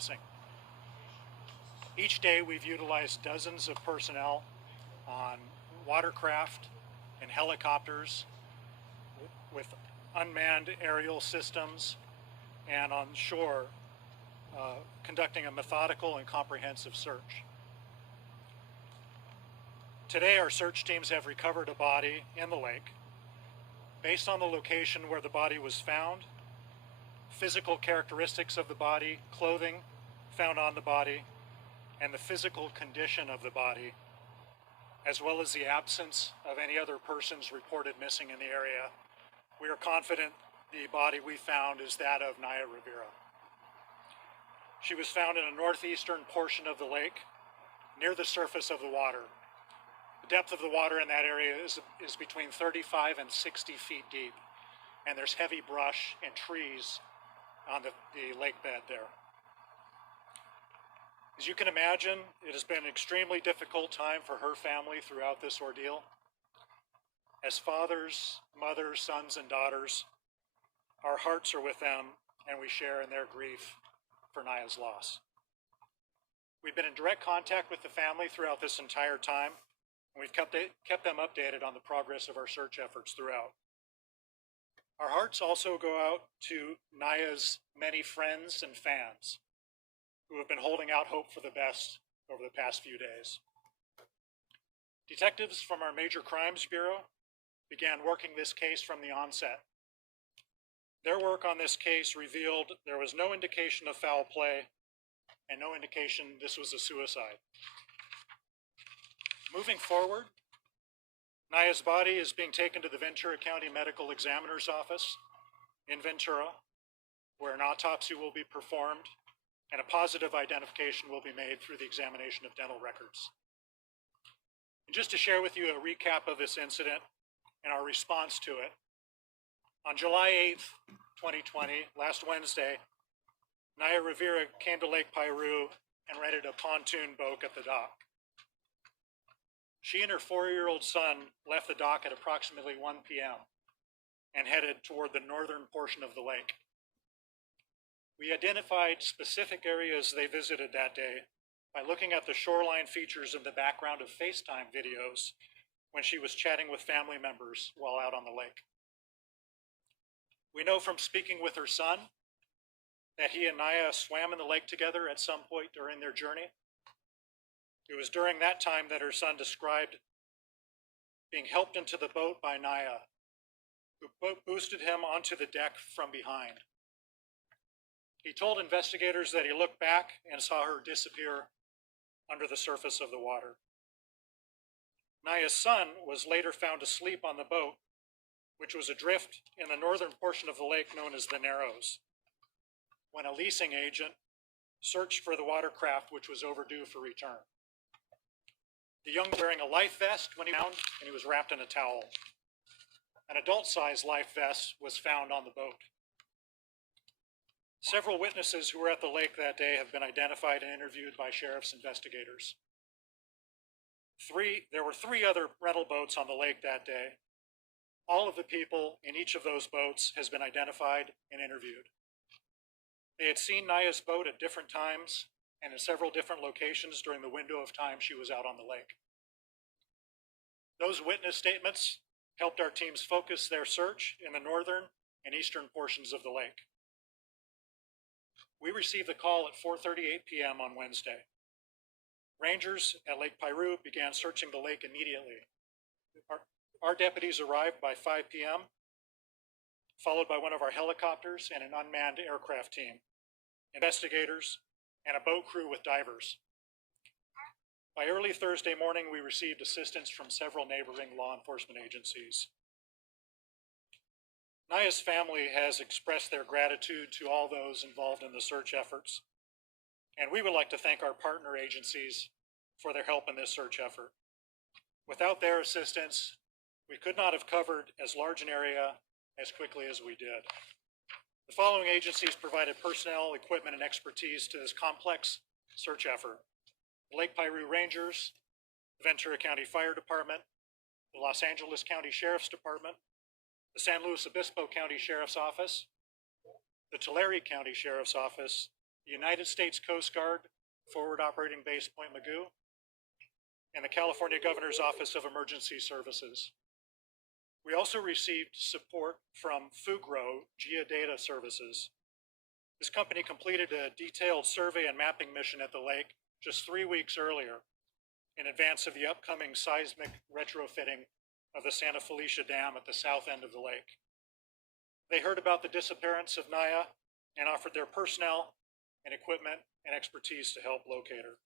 missing. Each day we've utilized dozens of personnel on watercraft and helicopters with unmanned aerial systems and on shore, conducting a methodical and comprehensive search. Today our search teams have recovered a body in the lake. Based on the location where the body was found, physical characteristics of the body, clothing found on the body, and the physical condition of the body, as well as the absence of any other persons reported missing in the area, we are confident the body we found is that of Naya Rivera. She was found in a northeastern portion of the lake, near the surface of the water. The depth of the water in that area is between 35 and 60 feet deep, and there's heavy brush and trees on the lake bed there. As you can imagine, it has been an extremely difficult time for her family throughout this ordeal. As fathers, mothers, sons, and daughters, our hearts are with them, and we share in their grief for Naya's loss. We've been in direct contact with the family throughout this entire time, and we've kept them updated on the progress of our search efforts throughout. Our hearts also go out to Naya's many friends and fans who have been holding out hope for the best over the past few days. Detectives from our Major Crimes Bureau began working this case from the onset. Their work on this case revealed there was no indication of foul play and no indication this was a suicide. Moving forward, Naya's body is being taken to the Ventura County Medical Examiner's Office in Ventura, where an autopsy will be performed and a positive identification will be made through the examination of dental records. And just to share with you a recap of this incident and our response to it, on July 8th, 2020, last Wednesday, Naya Rivera came to Lake Piru and rented a pontoon boat at the dock. She and her 4-year-old son left the dock at approximately 1 p.m. and headed toward the northern portion of the lake. We identified specific areas they visited that day by looking at the shoreline features in the background of FaceTime videos when she was chatting with family members while out on the lake. We know from speaking with her son that he and Naya swam in the lake together at some point during their journey. It was during that time that her son described being helped into the boat by Naya, who boosted him onto the deck from behind. He told investigators that he looked back and saw her disappear under the surface of the water. Naya's son was later found asleep on the boat, which was adrift in the northern portion of the lake known as the Narrows, when a leasing agent searched for the watercraft which was overdue for return. The young was wearing a life vest when he was found, and he was wrapped in a towel. An adult-sized life vest was found on the boat. Several witnesses who were at the lake that day have been identified and interviewed by sheriff's investigators. There were 3 other rental boats on the lake that day. All of the people in each of those boats has been identified and interviewed. They had seen Naya's boat at different times and in several different locations during the window of time she was out on the lake. Those witness statements helped our teams focus their search in the northern and eastern portions of the lake. We received the call at 4:38 p.m. on Wednesday. Rangers at Lake Piru began searching the lake immediately. Our deputies arrived by 5 p.m., followed by one of our helicopters and an unmanned aircraft team, investigators, and a boat crew with divers. By early Thursday morning, we received assistance from several neighboring law enforcement agencies. Naya's family has expressed their gratitude to all those involved in the search efforts, and we would like to thank our partner agencies for their help in this search effort. Without their assistance, we could not have covered as large an area as quickly as we did. The following agencies provided personnel, equipment, and expertise to this complex search effort: the Lake Piru Rangers, the Ventura County Fire Department, the Los Angeles County Sheriff's Department, the San Luis Obispo County Sheriff's Office, the Tulare County Sheriff's Office, the United States Coast Guard, Forward Operating Base Point Mugu, and the California Governor's Office of Emergency Services. We also received support from Fugro Geodata Services. This company completed a detailed survey and mapping mission at the lake just 3 weeks earlier, in advance of the upcoming seismic retrofitting of the Santa Felicia Dam at the south end of the lake. They heard about the disappearance of Naya and offered their personnel and equipment and expertise to help locate her.